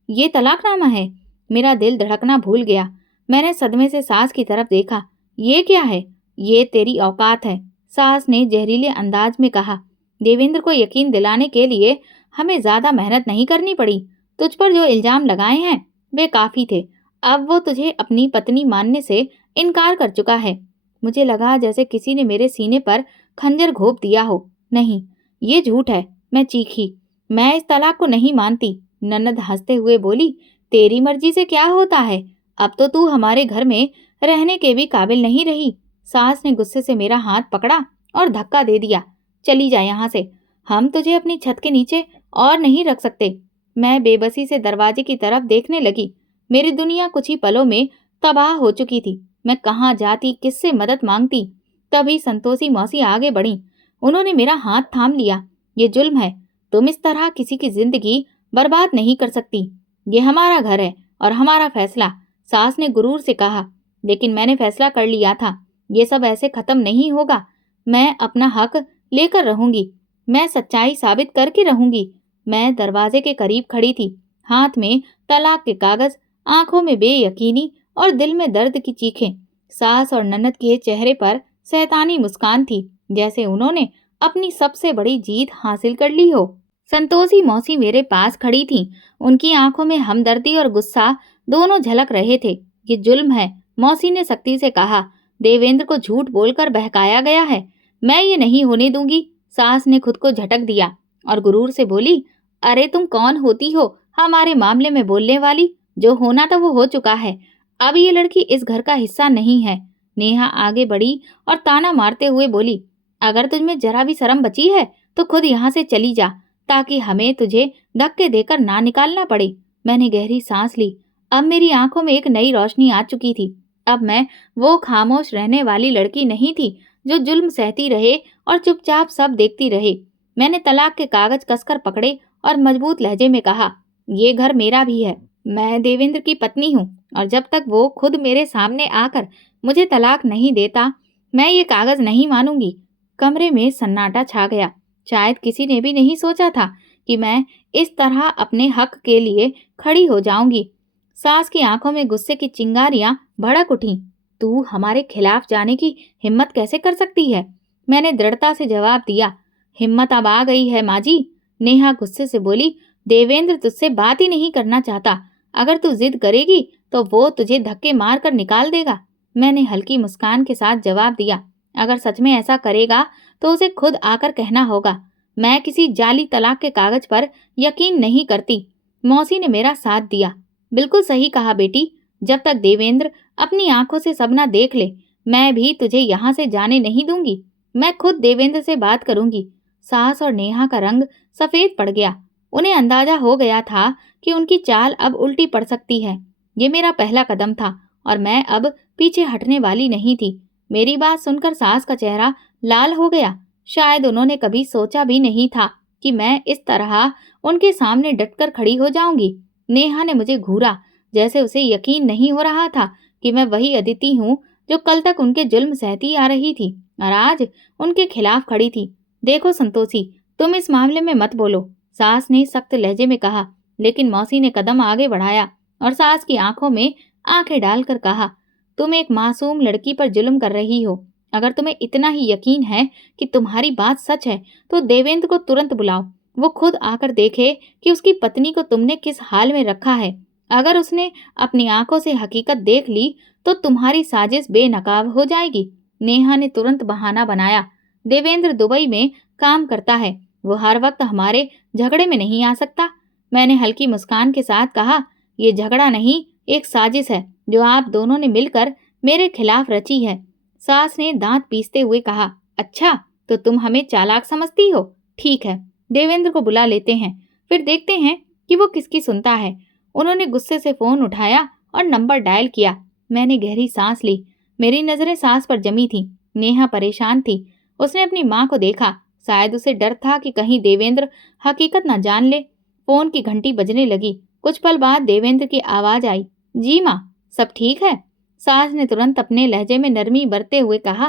ये तलाकनामा है। मेरा दिल धड़कना भूल गया। मैंने सदमे से सास की तरफ देखा। ये क्या है? ये तेरी औकात है, सास ने जहरीले अंदाज में कहा। देवेंद्र को यकीन दिलाने के लिए हमें ज्यादा मेहनत नहीं करनी पड़ी। तुझ पर जो इल्जाम लगाए हैं वे काफी थे। अब वो तुझे अपनी पत्नी मानने से इनकार कर चुका है। मुझे लगा जैसे किसी ने मेरे सीने पर खंजर घोंप दिया हो। नहीं, ये झूठ है, मैं चीखी। मैं इस तलाक को नहीं मानती। ननद हंसते हुए बोली, तेरी मर्जी से क्या होता है, अब तो तू हमारे घर में रहने के भी काबिल नहीं रही। सास ने गुस्से से मेरा हाथ पकड़ा और धक्का दे दिया। चली जा यहाँ से, हम तुझे अपनी छत के नीचे और नहीं रख सकते। मैं बेबसी से दरवाजे की तरफ देखने लगी। मेरी दुनिया कुछ ही पलों में तबाह हो चुकी थी। मैं कहाँ जाती, किससे मदद मांगती। तभी संतोषी मौसी आगे बढ़ी। उन्होंने मेरा हाथ थाम लिया। ये जुल्म है, तुम इस तरह किसी की जिंदगी बर्बाद नहीं कर सकती। ये हमारा घर है और हमारा फैसला, सास ने गुरूर से कहा। लेकिन मैंने फैसला कर लिया था, ये सब ऐसे खत्म नहीं होगा। मैं अपना हक लेकर रहूंगी, मैं सच्चाई साबित करके रहूंगी। मैं दरवाजे के करीब खड़ी थी, हाथ में तलाक के कागज, आंखों में बेयकीनी और दिल में दर्द की चीखें। सास और ननद के चेहरे पर शैतानी मुस्कान थी, जैसे उन्होंने अपनी सबसे बड़ी जीत हासिल कर ली हो। संतोषी मौसी मेरे पास खड़ी थीं। उनकी आंखों में हमदर्दी और गुस्सा दोनों झलक रहे थे। ये जुल्म है, मौसी ने सख्ती से कहा। देवेंद्र को झूठ बोलकर बहकाया गया है। मैं ये नहीं होने दूंगी। सास ने खुद को झटक दिया और गुरूर से बोली, अरे तुम कौन होती हो हमारे मामले में बोलने वाली? जो होना था वो हो चुका है। अब ये लड़की इस घर का हिस्सा नहीं है। नेहा आगे बढ़ी और ताना मारते हुए बोली, अगर तुझमें जरा भी शर्म बची है तो खुद यहाँ से चली जा, ताकि हमें तुझे धक्के देकर ना निकालना पड़े। मैंने गहरी सांस ली। अब मेरी आंखों में एक नई रोशनी आ चुकी थी। अब मैं वो खामोश रहने वाली लड़की नहीं थी जो जुल्म सहती रहे और चुपचाप सब देखती रहे। मैंने तलाक के कागज कसकर पकड़े और मजबूत लहजे में कहा, ये घर मेरा भी है। मैं देवेंद्र की पत्नी हूँ और जब तक वो खुद मेरे सामने आकर मुझे तलाक नहीं देता, मैं ये कागज नहीं मानूंगी। कमरे में सन्नाटा छा गया। शायद किसी ने भी नहीं सोचा था कि मैं इस तरह अपने हक के लिए खड़ी हो जाऊंगी। सास की आंखों में गुस्से की चिंगारियां भड़क उठीं। तू हमारे खिलाफ जाने की हिम्मत कैसे कर सकती है? मैंने दृढ़ता से जवाब दिया। हिम्मत अब आ गई है माँ जी। नेहा गुस्से से बोली, देवेंद्र तुझसे बात ही नहीं करना चाहता। अगर तू जिद करेगी तो वो तुझे धक्के मार कर निकाल देगा। मैंने हल्की मुस्कान के साथ जवाब दिया, अगर सच में ऐसा करेगा तो उसे खुद आकर कहना होगा। मैं किसी जाली तलाक के कागज पर यकीन नहीं करती। मौसी ने मेरा साथ दिया। बिल्कुल सही कहा बेटी, जब तक देवेंद्र अपनी आंखों से सब ना देख ले, मैं भी तुझे यहाँ से जाने नहीं दूंगी। मैं खुद देवेंद्र से बात करूंगी। सास और नेहा का रंग सफेद पड़ गया। उन्हें अंदाजा हो गया था कि उनकी चाल अब उल्टी पड़ सकती है। ये मेरा पहला कदम था और मैं अब पीछे हटने वाली नहीं थी। मेरी बात सुनकर सास का चेहरा लाल हो गया। शायद उन्होंने कभी सोचा भी नहीं था कि मैं इस तरह उनके सामने डटकर खड़ी हो जाऊंगी। नेहा ने मुझे घूरा, जैसे उसे यकीन नहीं हो रहा था कि मैं वही अदिति हूँ जो कल तक उनके जुल्म सहती आ रही थी और आज उनके खिलाफ खड़ी थी। देखो संतोषी, तुम इस मामले में मत बोलो, सास ने सख्त लहजे में कहा। लेकिन मौसी ने कदम आगे बढ़ाया और सास की आंखों में आंखें डालकर कहा, तुम एक मासूम लड़की पर जुल्म कर रही हो। अगर तुम्हें इतना ही यकीन है कि तुम्हारी बात सच है तो देवेंद्र को तुरंत बुलाओ। वो खुद आकर देखे कि उसकी पत्नी को तुमने किस हाल में रखा है। अगर उसने अपनी आंखों से हकीकत देख ली तो तुम्हारी साजिश बेनकाब हो जाएगी। नेहा ने तुरंत बहाना बनाया, देवेंद्र दुबई में काम करता है, वो हर वक्त हमारे झगड़े में नहीं आ सकता। मैंने हल्की मुस्कान के साथ कहा, ये झगड़ा नहीं, एक साजिश है जो आप दोनों ने मिलकर मेरे खिलाफ रची है। सास ने दांत पीसते हुए कहा, अच्छा तो तुम हमें चालाक समझती हो। ठीक है, देवेंद्र को बुला लेते हैं, फिर देखते हैं कि वो किसकी सुनता है। उन्होंने गुस्से से फोन उठाया और नंबर डायल किया। मैंने गहरी सांस ली। मेरी नजरें सास पर जमी थी। नेहा परेशान थी। उसने अपनी माँ को देखा। शायद उसे डर था कि कहीं देवेंद्र हकीकत न जान ले। फोन की घंटी बजने लगी। कुछ पल बाद देवेंद्र की आवाज आई, जी माँ, सब ठीक है? सास ने तुरंत अपने लहजे में नरमी बरते हुए कहा,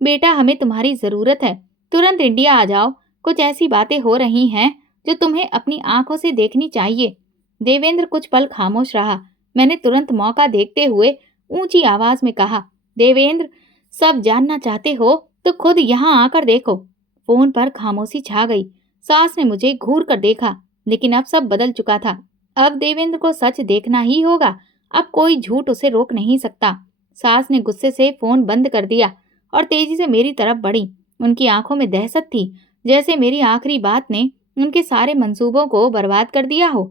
बेटा हमें तुम्हारी जरूरत है, तुरंत इंडिया आ जाओ। कुछ ऐसी बातें हो रही हैं जो तुम्हें अपनी आंखों से देखनी चाहिए। देवेंद्र कुछ पल खामोश रहा। मैंने तुरंत मौका देखते हुए ऊंची आवाज में कहा, देवेंद्र, सब जानना चाहते हो तो खुद यहाँ आकर देखो। फोन पर खामोशी छा गई। सास ने मुझे घूर कर देखा, लेकिन अब सब बदल चुका था। अब देवेंद्र को सच देखना ही होगा। अब कोई झूठ उसे रोक नहीं सकता। सास ने गुस्से से फोन बंद कर दिया और तेजी से मेरी तरफ बढ़ी। उनकी आंखों में दहशत थी, जैसे मेरी आखिरी बात ने उनके सारे मंसूबों को बर्बाद कर दिया हो।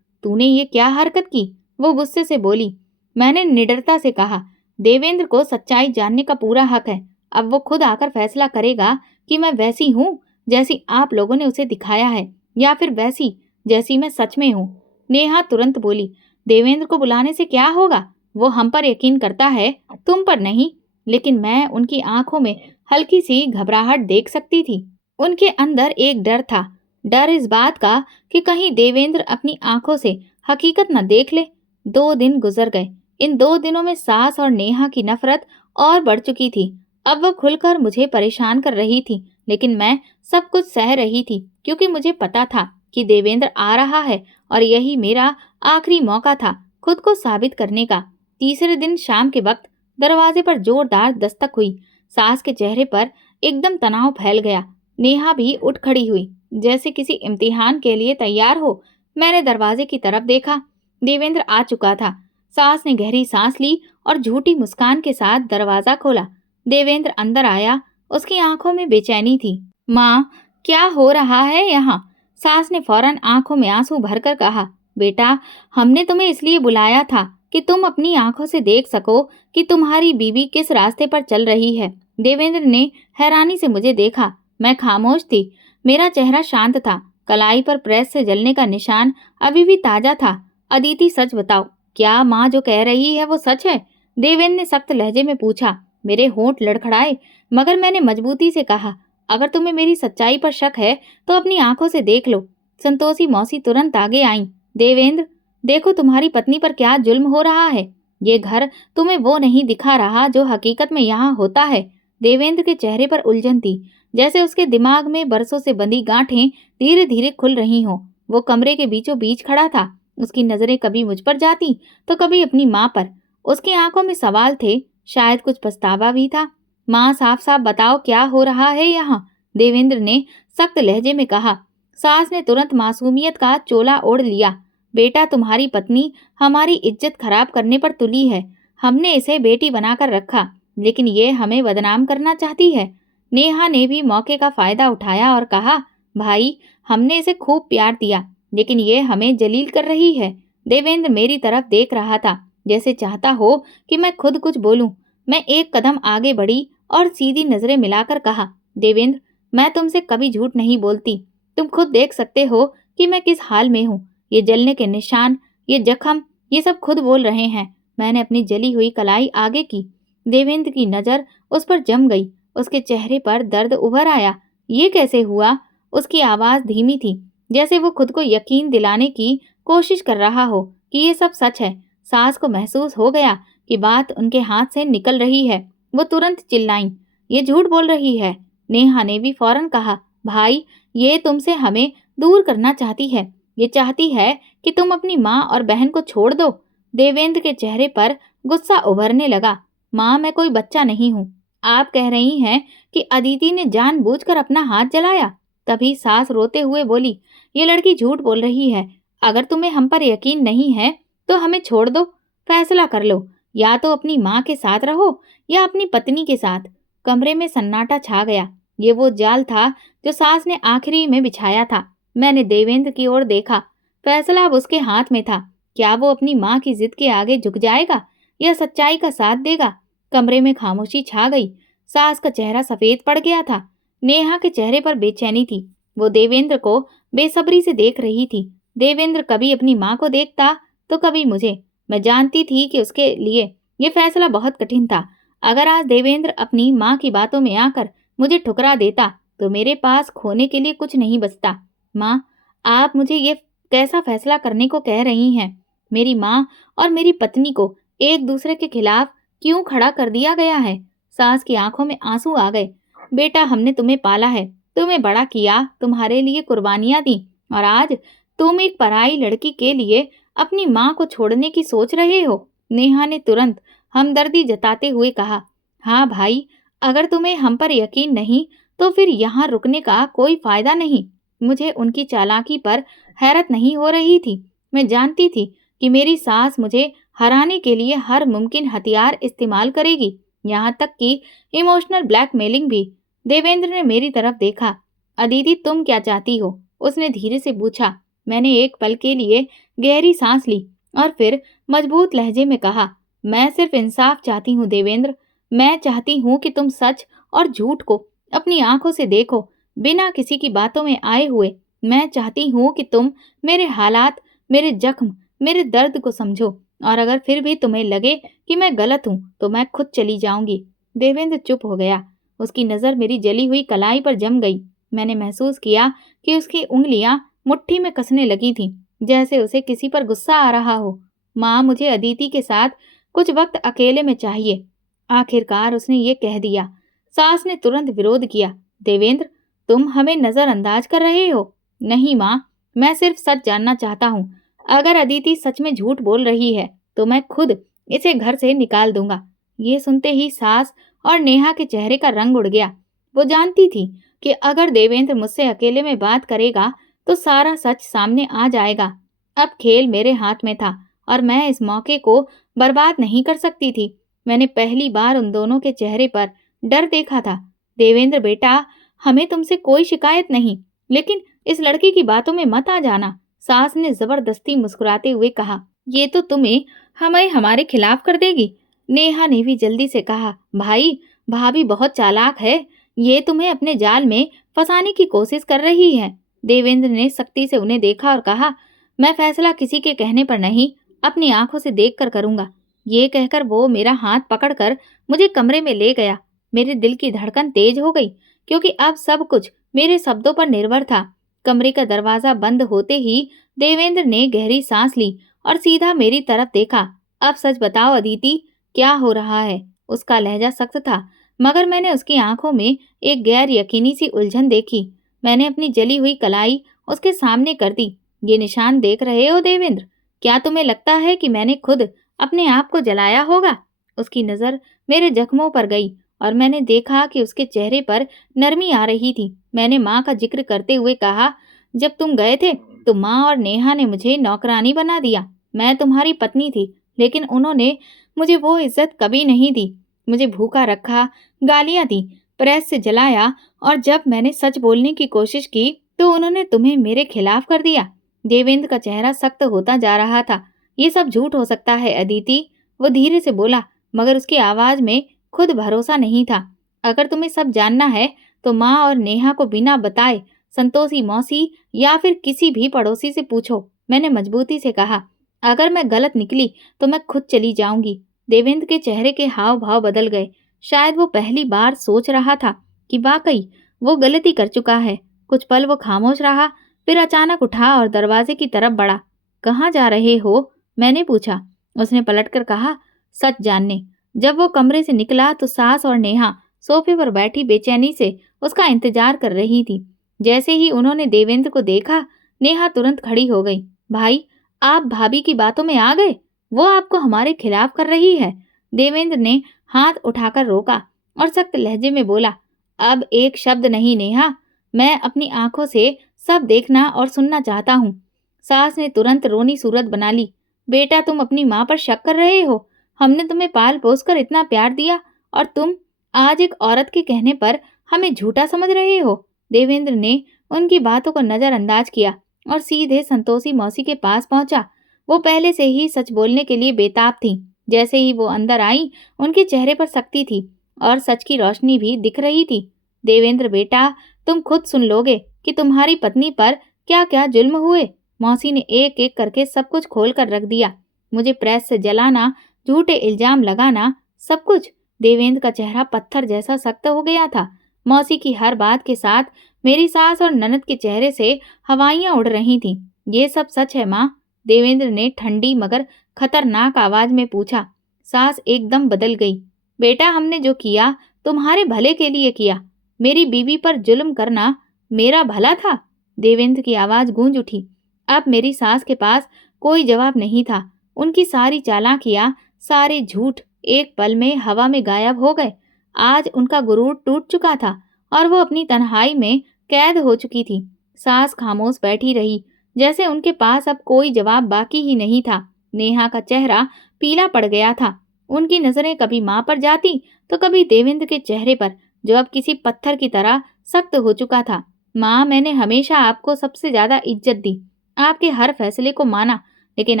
तूने ये क्या हरकत की? वो गुस्से से बोली। मैंने निडरता से कहा, देवेंद्र को सच्चाई जानने का पूरा हक है। अब वो खुद आकर फैसला करेगा कि मैं वैसी हूँ जैसी आप लोगों ने उसे दिखाया है, या फिर वैसी जैसी मैं सच में हूँ। नेहा तुरंत बोली, देवेंद्र को बुलाने से क्या होगा? वो हम पर यकीन करता है, तुम पर नहीं। लेकिन मैं उनकी आंखों में हल्की सी घबराहट देख सकती थी। उनके अंदर एक डर था, डर इस बात का कि कहीं देवेंद्र अपनी आंखों से हकीकत न देख ले। 2 दिन गुजर गए। इन 2 दिनों में सास और नेहा की नफरत और बढ़ चुकी थी। अब वह खुलकर मुझे परेशान कर रही थी, लेकिन मैं सब कुछ सह रही थी क्योंकि मुझे पता था कि देवेंद्र आ रहा है और यही मेरा आखिरी मौका था खुद को साबित करने का। तीसरे दिन शाम के वक्त दरवाजे पर जोरदार दस्तक हुई। सास के चेहरे पर एकदम तनाव फैल गया। नेहा भी उठ खड़ी हुई, जैसे किसी इम्तिहान के लिए तैयार हो। मैंने दरवाजे की तरफ देखा। देवेंद्र आ चुका था। सास ने गहरी सांस ली और झूठी मुस्कान के साथ दरवाजा खोला। देवेंद्र अंदर आया। उसकी आंखों में बेचैनी थी। माँ, क्या हो रहा है यहाँ? सास ने फौरन आंखों में आंसू भरकर कहा, बेटा, हमने तुम्हें इसलिए बुलाया था कि तुम अपनी आंखों से देख सको कि तुम्हारी बीवी किस रास्ते पर चल रही है। देवेंद्र ने हैरानी से मुझे देखा। मैं खामोश थी। मेरा चेहरा शांत था। कलाई पर प्रेस से जलने का निशान अभी भी ताजा था। अदिति, सच बताओ, क्या माँ जो कह रही है वो सच है? देवेंद्र ने सख्त लहजे में पूछा। मेरे होंठ लड़खड़ाए, मगर मैंने मजबूती से कहा, अगर तुम्हें मेरी सच्चाई पर शक है तो अपनी आंखों से देख लो। संतोषी मौसी तुरंत आगे आईं। देवेंद्र, देखो तुम्हारी पत्नी पर क्या जुल्म हो रहा है। ये घर तुम्हें वो नहीं दिखा रहा जो हकीकत में यहाँ होता है। देवेंद्र के चेहरे पर उलझन थी, जैसे उसके दिमाग में बरसों से बंधी गांठें धीरे धीरे खुल रही हों। वो कमरे के बीचों बीच खड़ा था। उसकी नजरें कभी मुझ पर जाती तो कभी अपनी माँ पर। उसकी आंखों में सवाल थे, शायद कुछ पछतावा भी था। माँ, साफ साफ बताओ क्या हो रहा है यहाँ? देवेंद्र ने सख्त लहजे में कहा। सास ने तुरंत मासूमियत का चोला ओढ़ लिया। बेटा, तुम्हारी पत्नी हमारी इज्जत खराब करने पर तुली है। हमने इसे बेटी बनाकर रखा, लेकिन ये हमें बदनाम करना चाहती है। नेहा ने भी मौके का फायदा उठाया और कहा, भाई, हमने इसे खूब प्यार दिया, लेकिन ये हमें जलील कर रही है। देवेंद्र मेरी तरफ देख रहा था, जैसे चाहता हो कि मैं खुद कुछ बोलूं। मैं एक कदम आगे बढ़ी और सीधी नजरें मिलाकर कहा, देवेंद्र, मैं तुमसे कभी झूठ नहीं बोलती। तुम खुद देख सकते हो कि मैं किस हाल में हूँ। ये जलने के निशान, ये जख्म, ये सब खुद बोल रहे हैं। मैंने अपनी जली हुई कलाई आगे की। देवेंद्र की नजर उस पर जम गई। उसके चेहरे पर दर्द उभर आया। ये कैसे हुआ? उसकी आवाज धीमी थी, जैसे वो खुद को यकीन दिलाने की कोशिश कर रहा हो कि ये सब सच है। सास को महसूस हो गया कि बात उनके हाथ से निकल रही है। वो तुरंत चिल्लाईं, ये झूठ बोल रही है। नेहा ने भी फौरन कहा, भाई, ये तुमसे हमें दूर करना चाहती है। ये चाहती है कि तुम अपनी माँ और बहन को छोड़ दो। देवेंद्र के चेहरे पर गुस्सा उभरने लगा। माँ, मैं कोई बच्चा नहीं हूँ। आप कह रही हैं कि अदिति ने जानबूझकर अपना हाथ जलाया? तभी सास रोते हुए बोली, ये लड़की झूठ बोल रही है। अगर तुम्हें हम पर यकीन नहीं है तो हमें छोड़ दो। फैसला कर लो, या तो अपनी माँ के साथ रहो या अपनी पत्नी के साथ। कमरे में सन्नाटा छा गया। ये वो जाल था जो सास ने आखिरी में बिछाया था। मैंने देवेंद्र की ओर देखा। फैसला अब उसके हाथ में था। क्या वो अपनी माँ की जिद के आगे झुक जाएगा या सच्चाई का साथ देगा? कमरे में खामोशी छा गई। सास का चेहरा सफेद पड़ गया था। नेहा के चेहरे पर बेचैनी थी। वो देवेंद्र को बेसब्री से देख रही थी। देवेंद्र कभी अपनी माँ को देखता तो कभी मुझे। मैं जानती थी कि उसके लिए ये फैसला बहुत कठिन था। अगर आज देवेंद्र अपनी माँ की बातों में आकर मुझे ठुकरा देता तो मेरे पास खोने के लिए कुछ नहीं बचता। माँ, आप मुझे ये कैसा फैसला करने को कह रही हैं? मेरी माँ और मेरी पत्नी को एक दूसरे के खिलाफ क्यों खड़ा कर दिया गया है? सास की आंखों में आंसू आ गए। बेटा, हमने तुम्हें पाला है, तुम्हें बड़ा किया, तुम्हारे लिए कुर्बानियां दी, और आज तुम एक पराई लड़की के लिए अपनी माँ को छोड़ने की सोच रहे हो। नेहा ने तुरंत हमदर्दी जताते हुए कहा, हाँ भाई, अगर तुम्हें हम पर यकीन नहीं तो फिर यहाँ रुकने का कोई फायदा नहीं। मुझे उनकी चालाकी पर हैरत नहीं हो रही थी। मैं जानती थी कि मेरी सास मुझे हराने के लिए हर मुमकिन हथियार इस्तेमाल करेगी, यहाँ तक कि इमोशनल ब्लैकमेलिंग भी। देवेंद्र ने मेरी तरफ देखा। अदिति, तुम क्या चाहती हो? उसने धीरे से पूछा। मैंने एक पल के लिए गहरी सांस ली और फिर मजबूत लहजे में कहा, मैं सिर्फ इंसाफ चाहती हूँ देवेंद्र। मैं चाहती हूँ कि तुम सच और झूठ को अपनी आंखों से देखो, बिना किसी की बातों में आए हुए। मैं चाहती हूँ कि तुम मेरे हालात, मेरे जख्म, मेरे दर्द को समझो, और अगर फिर भी तुम्हें लगे कि मैं गलत हूँ तो मैं खुद चली जाऊंगी। देवेंद्र चुप हो गया। उसकी नजर मेरी जली हुई कलाई पर जम गई। मैंने महसूस किया कि उसकी उंगलियां मुट्ठी में कसने लगी थीं, जैसे उसे किसी पर गुस्सा आ रहा हो। माँ, मुझे अदिति के साथ कुछ वक्त अकेले में चाहिए। आखिरकार उसने ये कह दिया। सास ने तुरंत विरोध किया। देवेंद्र, तुम हमें नजरअंदाज कर रहे हो। नहीं माँ, मैं सिर्फ सच जानना चाहता हूँ। अगर अदिति सच में झूठ बोल रही है तो मैं खुद इसे घर से निकाल दूंगा। ये सुनते ही सास और नेहा के चेहरे का रंग उड़ गया। वो जानती थी कि अगर देवेंद्र मुझसे अकेले में बात करेगा तो सारा सच सामने आ जाएगा। अब खेल मेरे हाथ में था और मैं इस मौके को बर्बाद नहीं कर सकती थी। मैंने पहली बार उन दोनों के चेहरे पर डर देखा था। देवेंद्र बेटा, हमें तुमसे कोई शिकायत नहीं, लेकिन इस लड़की की बातों में मत आ जाना, सास ने जबरदस्ती मुस्कुराते हुए कहा। ये तो तुम्हें हमें हमारे खिलाफ कर देगी। नेहा ने भी जल्दी से कहा। भाई, भाभी बहुत चालाक है, ये तुम्हें अपने जाल में फंसाने की कोशिश कर रही है। देवेंद्र ने सख्ती से उन्हें देखा और कहा, मैं फैसला किसी के कहने पर नहीं, अपनी आंखों से देख कर करूंगा। ये कहकर वो मेरा हाथ पकड़कर मुझे कमरे में ले गया। मेरे दिल की धड़कन तेज हो गई, क्योंकि अब सब कुछ मेरे शब्दों पर निर्भर था। कमरे का दरवाजा बंद होते ही देवेंद्र ने गहरी सांस ली और सीधा मेरी तरफ देखा। अब सच बताओ अदिति, क्या हो रहा है? उसका लहजा सख्त था, मगर मैंने उसकी आंखों में एक गैर यकीनी सी उलझन देखी। मैंने अपनी जली हुई कलाई उसके सामने कर दी। ये निशान देख रहे हो देवेंद्र? क्या तुम्हें लगता है कि मैंने खुद अपने आप को जलाया होगा? उसकी नजर मेरे जख्मों पर गई और मैंने देखा कि उसके चेहरे पर नरमी आ रही थी। मैंने माँ का जिक्र करते हुए कहा, जब तुम गए थे तो माँ और नेहा ने मुझे नौकरानी बना दिया। मैं तुम्हारी पत्नी थी, लेकिन उन्होंने मुझे वो इज्जत कभी नहीं दी। मुझे भूखा रखा, गालियां दी, प्रेस से जलाया, और जब मैंने सच बोलने की कोशिश की तो उन्होंने तुम्हें मेरे खिलाफ कर दिया। देवेंद्र का चेहरा सख्त होता जा रहा था। ये सब झूठ हो सकता है अदिति, वो धीरे से बोला, मगर उसकी आवाज में खुद भरोसा नहीं था। अगर तुम्हें सब जानना है तो माँ और नेहा को बिना बताए संतोषी मौसी या फिर किसी भी पड़ोसी से पूछो। मैंने मजबूती से कहा। अगर मैं गलत निकली तो मैं खुद चली जाऊंगी। देवेंद्र के चेहरे के हाव भाव बदल गए। शायद वो पहली बार सोच रहा था कि वाकई वो गलती कर चुका है। कुछ पल वो खामोश रहा, फिर अचानक उठा और दरवाजे की तरफ बढ़ा। कहाँ जा रहे हो? मैंने पूछा। उसने पलटकर कहा, सच जानने। जब वो कमरे से निकला तो सास और नेहा सोफे पर बैठी बेचैनी से उसका इंतजार कर रही थी। जैसे ही उन्होंने देवेंद्र को देखा, नेहा तुरंत खड़ी हो गई। भाई, आप भाभी की बातों में आ गए? वो आपको हमारे खिलाफ कर रही है। देवेंद्र ने हाथ उठाकर रोका और सख्त लहजे में बोला, अब एक शब्द नहीं नेहा, मैं अपनी आंखों से सब देखना और सुनना चाहता हूँ। सास ने तुरंत रोनी सूरत बना ली। बेटा, तुम अपनी माँ पर शक कर रहे हो? हमने तुम्हें पाल पोस कर इतना प्यार दिया और तुम आज एक औरत के कहने पर हमें झूठा समझ रहे हो। देवेंद्र ने उनकी बातों को नजरअंदाज किया और सीधे संतोषी मौसी के पास पहुंचा। वो पहले से ही सच बोलने के लिए बेताब थी। जैसे ही वो अंदर आई, उनके चेहरे पर सख्ती थी और सच की रोशनी भी दिख रही थी। देवेंद्र बेटा, तुम खुद सुन लोगे कि तुम्हारी पत्नी पर क्या क्या जुल्म हुए। मौसी ने एक एक करके सब कुछ खोल कर रख दिया। मुझे प्रेस से जलाना, झूठे इल्जाम लगाना, सब कुछ। देवेंद्र का चेहरा पत्थर जैसा सख्त हो गया था। मौसी की हर बात के साथ मेरी सास और ननद के चेहरे से हवाइयां उड़ रही थीं। ये सब सच है माँ? देवेंद्र ने ठंडी मगर खतरनाक आवाज में पूछा। सास एकदम बदल गई। बेटा, हमने जो किया तुम्हारे भले के लिए किया। मेरी बीवी पर जुल्म करना मेरा भला था? देवेंद्र की आवाज गूंज उठी। अब मेरी सास के पास कोई जवाब नहीं था। उनकी सारी चालाकियां, सारे झूठ एक पल में हवा में गायब हो गए। आज उनका गुरूर टूट चुका था और वो अपनी तन्हाई में कैद हो चुकी थी। सास खामोश बैठी रही, जैसे उनके पास अब कोई जवाब बाकी ही नहीं था। नेहा का चेहरा पीला पड़ गया था। उनकी नजरें कभी माँ पर जाती तो कभी देवेंद्र के चेहरे पर, जो अब किसी पत्थर की तरह सख्त हो चुका था। माँ, मैंने हमेशा आपको सबसे ज्यादा इज्जत दी, आपके हर फैसले को माना, लेकिन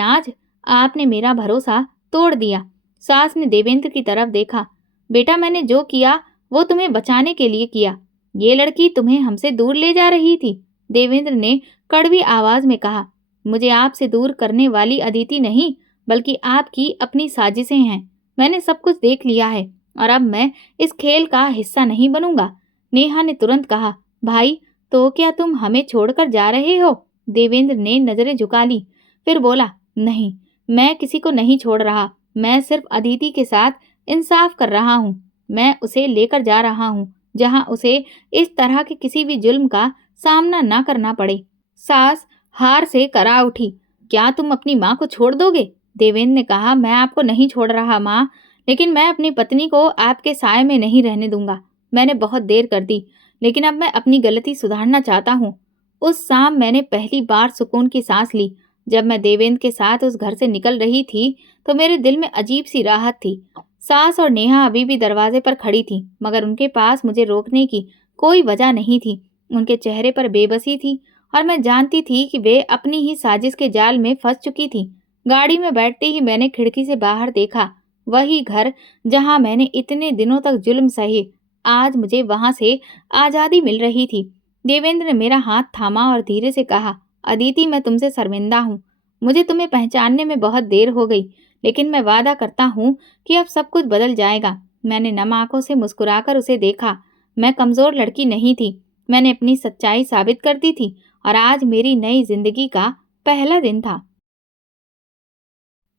आज आपने मेरा भरोसा तोड़ दिया। सास ने देवेंद्र की तरफ देखा। बेटा, मैंने जो किया वो तुम्हें बचाने के लिए किया। ये लड़की तुम्हें हमसे दूर ले जा रही थी। देवेंद्र ने कड़वी आवाज में कहा। मुझे आपसे दूर करने वाली अदिति नहीं, बल्कि आपकी अपनी साजिशें हैं। मैंने सब कुछ देख लिया है और अब मैं इस खेल का हिस्सा नहीं बनूंगा। नेहा ने तुरंत कहा। भाई, तो क्या तुम हमें छोड़कर जा रहे हो? देवेंद्र ने नजरें झुका ली, फिर बोला, नहीं, मैं किसी को नहीं छोड़ रहा। मैं सिर्फ अदिति के साथ इंसाफ कर रहा हूँ। मैं उसे लेकर जा रहा हूँ जहाँ उसे इस तरह के किसी भी जुल्म का सामना ना करना पड़े। सास हार से करा उठी। क्या तुम अपनी माँ को छोड़ दोगे? देवेंद्र ने कहा। मैं आपको नहीं छोड़ रहा माँ, लेकिन मैं अपनी पत्नी को आपके साए में नहीं रहने दूंगा। मैंने बहुत देर कर दी, लेकिन अब मैं अपनी गलती सुधारना चाहता हूँ। उस शाम मैंने पहली बार सुकून की सांस ली। जब मैं देवेंद्र के साथ उस घर से निकल रही थी तो मेरे दिल में अजीब सी राहत थी। सास और नेहा अभी भी दरवाजे पर खड़ी थी, मगर उनके पास मुझे रोकने की कोई वजह नहीं थी। उनके चेहरे पर बेबसी थी और मैं जानती थी कि वे अपनी ही साजिश के जाल में फंस चुकी थी। गाड़ी में बैठते ही मैंने खिड़की से बाहर देखा। वही घर जहां मैंने इतने दिनों तक जुल्म सहे, आज मुझे वहां से आजादी मिल रही थी। देवेंद्र ने मेरा हाथ थामा और धीरे से कहा, अदिति, मैं तुमसे शर्मिंदा हूँ। मुझे तुम्हें पहचानने में बहुत देर हो गई, लेकिन मैं वादा करता हूँ कि अब सब कुछ बदल जाएगा। मैंने नम आंखों से मुस्कुराकर उसे देखा। मैं कमजोर लड़की नहीं थी। मैंने अपनी सच्चाई साबित कर दी थी और आज मेरी नई जिंदगी का पहला दिन था।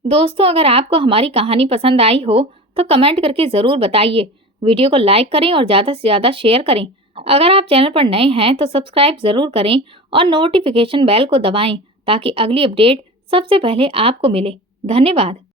दोस्तों, अगर आपको हमारी कहानी पसंद आई हो तो कमेंट करके ज़रूर बताइए। वीडियो को लाइक करें और ज़्यादा से ज़्यादा शेयर करें। अगर आप चैनल पर नए हैं तो सब्सक्राइब ज़रूर करें और नोटिफिकेशन बेल को दबाएं ताकि अगली अपडेट सबसे पहले आपको मिले। धन्यवाद।